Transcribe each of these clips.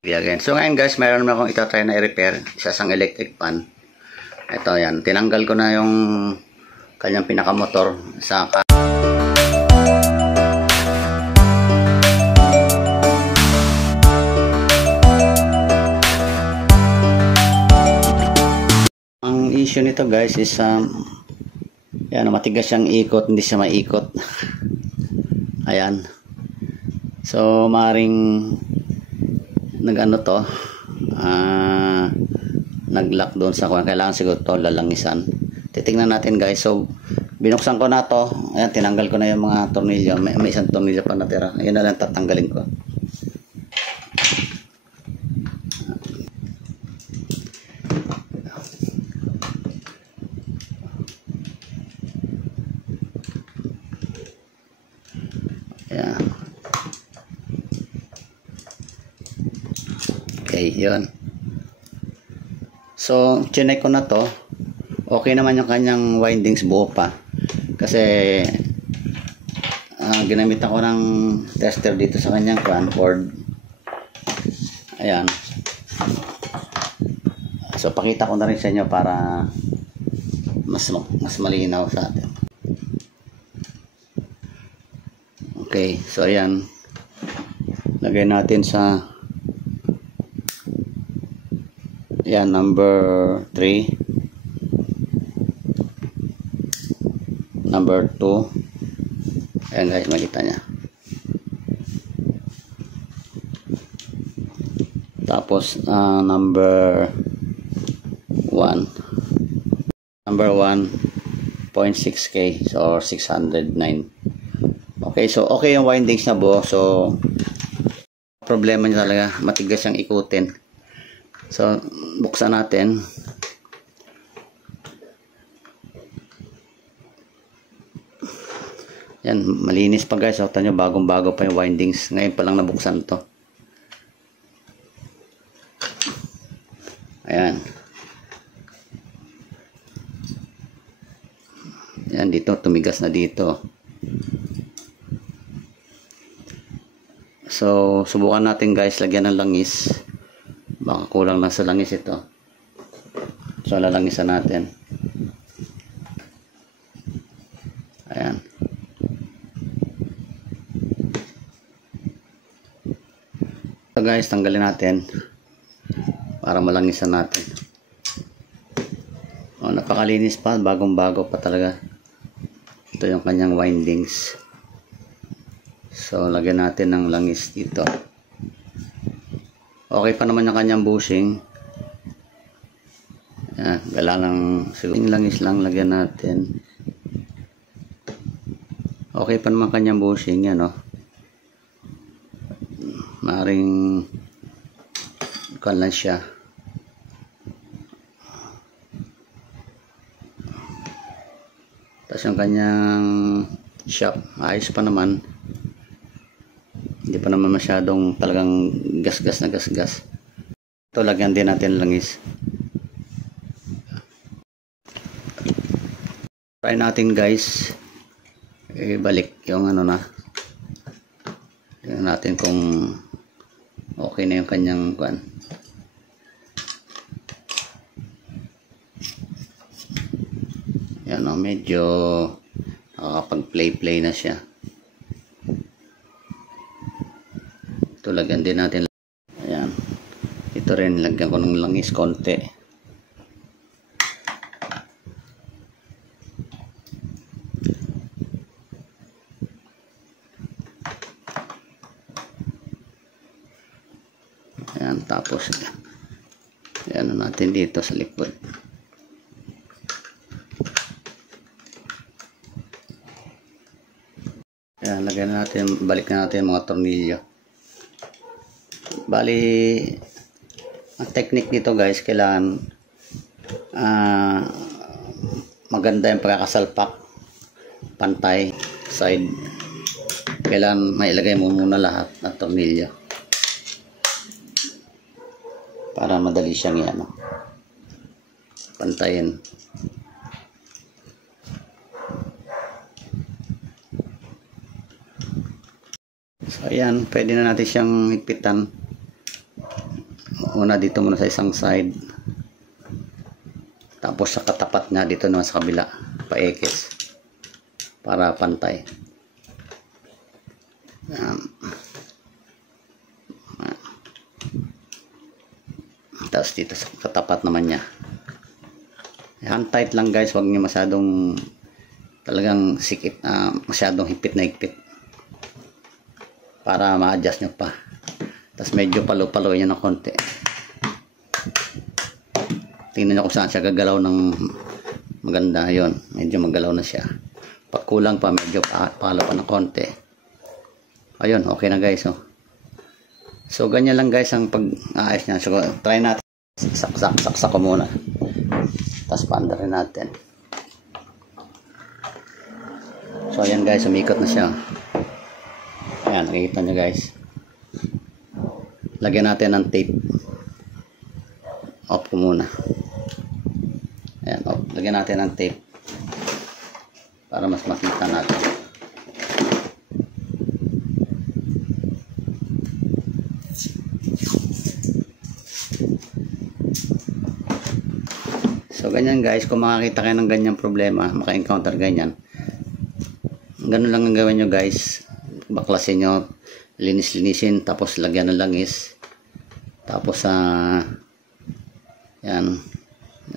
Again. So ngayon guys, mayroon naman akong itatry na i-repair, isa sang electric fan. Ito yan, tinanggal ko na yung kanyang pinakamotor sa ang issue nito guys is yan, matigas siyang ikot, hindi siya maikot. Ayan. So maring nag-ano to, nag-lock doon sa kuwan. Kailangan siguro to lalangisan. Titingnan natin guys. So binuksan ko na to. Ayan, tinanggal ko na yung mga tornilyo. May isang tornilyo pa natira. Ayun na lang tatanggalin ko. Ayan. Okay, yun. So, chinek ko na to. Okay naman yung kanyang windings, buo pa. Kasi, ginamit ako ng tester dito sa kanyang cord. Ayan. So, pakita ko na rin sa inyo para mas malinaw sa atin. Okay, so ayan. Lagay natin sa yan, number 3, number 2. Ayan guys, makita nya. Tapos number 1, number 1.6K, so 609. Okay, so okay yung windings na buo. So problema niya talaga, matigas siyang ikutin. So, buksan natin. Yan, malinis pa guys. So, tanyo, bagong-bago pa yung windings. Ngayon pa lang nabuksan to. Ayan. Yan, dito, tumigas na dito. So, subukan natin guys, lagyan ng langis. Baka kulang na sa langis ito. So, lalangisan natin. Ayan. So guys, tanggalin natin para malangisan natin. Oh, napakalinis pa. Bagong-bago pa talaga. Ito yung kanyang windings. So, lagyan natin ng langis dito. Okay pa naman yung kanyang bushing. Yan, gala lang siguro langis lang lagyan natin. Okay pa naman kanyang bushing, yan oh. Maring kan lang siya. Tapos yung kanyang shop, ayos pa naman. Hindi pa naman masyadong talagang gas-gas na gas-gas. Ito, lagyan din natin langis. Try natin guys. Ibalik yung ano na. Tingnan natin kung okay na yung kanyang kuan. Yan o, medyo nakakapag-play na siya. Ito, lagyan din natin. Ayan. Ito rin, lagyan ko ng langis konti. Ayan, tapos ayan natin dito sa likod. Ayan, lagyan natin, balik na natin mga tornilyo. Bali, ang technique nito guys, kailangan maganda yung pagkakasalpak, pantay, side. Kailangan mailagay mo muna lahat ng tornilyo para madali siyang yan, pantayin. So ayan, pwede na natin siyang higpitan. una dito muna sa isang side, tapos sa katapat niya dito naman sa kabila paikis para pantay. Tapos dito sa katapat naman niya, hand tight lang guys, huwag niyo masyadong talagang sikip, masyadong higpit na higpit para ma-adjust nyo pa. Tapos medyo palo-palo niya ng konti. Tingnan nyo kung saan siya gagalaw ng maganda. Yun, medyo magalaw na siya. Pag kulang pa, medyo palo pa ng konti. Ayun, okay na guys. Oh. So ganyan lang guys ang pag-aayos niya. So try natin. Saksak ko muna. Tapos paanda rin natin. So ayan guys, umikot na siya. Ayan, nakikita nyo guys. Lagyan natin ng tape. Off ko muna. Ayan, off. Lagyan natin ng tape para mas makita natin. So ganyan guys, kung makakita kayo ng ganyang problema, maka-encounter ganyan, ganun lang ang gawin nyo guys. Baklasin nyo, linis-linisin, tapos lagyan ng langis, tapos yan,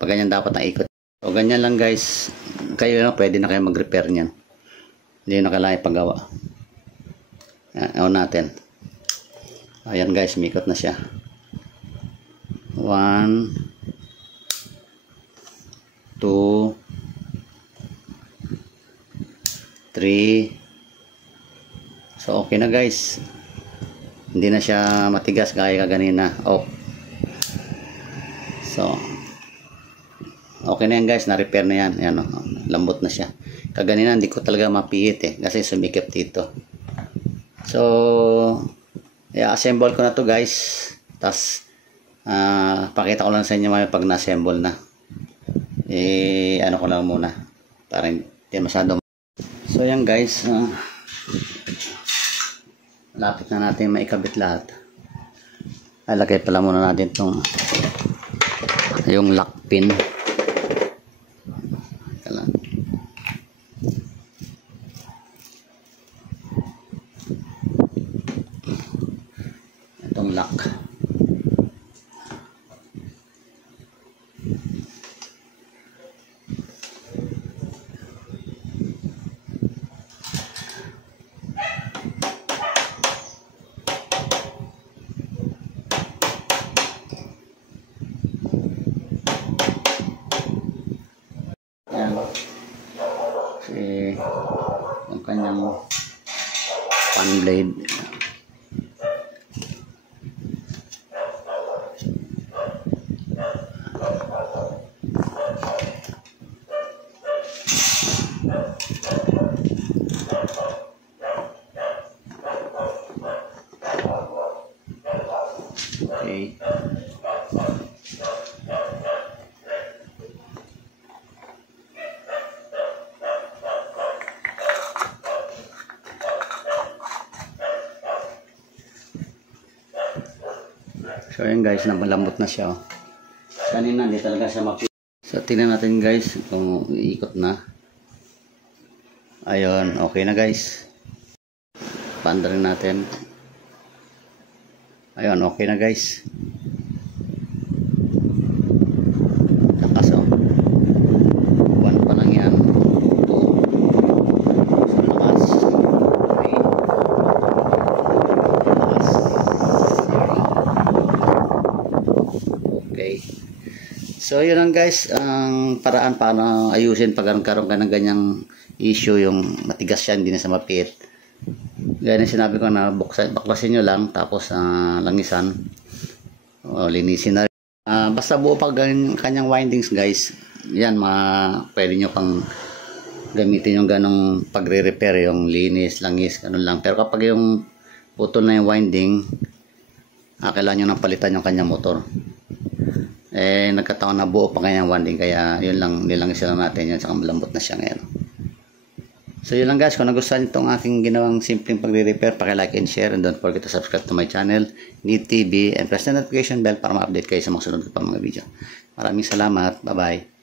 pag ganyan dapat ang ikot. So ganyan lang guys, kayo pwede na kayo mag-repair nyan, hindi na kailangan ipagawa. Yan, natin. Ayan guys, mikot na siya. 1 2 3. So okay na guys, hindi na siya matigas gaya kanina. So okay na yan guys, na-repair na yan. Ayan, lambot na siya. Kaganina hindi ko talaga mapihit kasi sumikip dito. So i-assemble ko na to guys. Tapos pakita ko lang sa inyo pag na-assemble na. Ano ko lang muna para hindi masyado. So yan guys, lapit na natin maikabit lahat. Lagay pala muna natin itong yung lock pin. Itong lock. Yung kanyang fan blade. Okay. So yun guys, nabalambot na siya. Kanina hindi talaga siya mapili. So tingnan natin guys kung iikot na. Ayun, okay na guys. Paanda rin natin. Ayun, okay na guys. Lakas oh. 1 pa lang yan. 2. So lakas. 3. Lakas. Okay. So yun lang guys, ang paraan paano ayusin pag nagkaroon ka ng ganyang issue, yung matigas siya, hindi na sa mapit. Gaya na sinabi ko na baklasin nyo lang, tapos langisan o linisin na rin. Basta buo pag kanyang windings guys, yan pwede nyo pang gamitin yung ganong pagre-repair, yung linis, langis, ganun lang. Pero kapag yung putol na yung winding, kailangan nyo nang palitan yung kanyang motor. Nagkataon na buo pa kanyang winding, kaya yun lang, nilangis lang natin yun, saka malambot na siya ngayon. So yun lang guys, kung nagustuhan nyo itong aking ginawang simpleng pagre-repair, like and share, and don't forget to subscribe to my channel, Need TV, and press the notification bell para ma-update kayo sa mga sunod ko pang mga video. Maraming salamat, bye bye.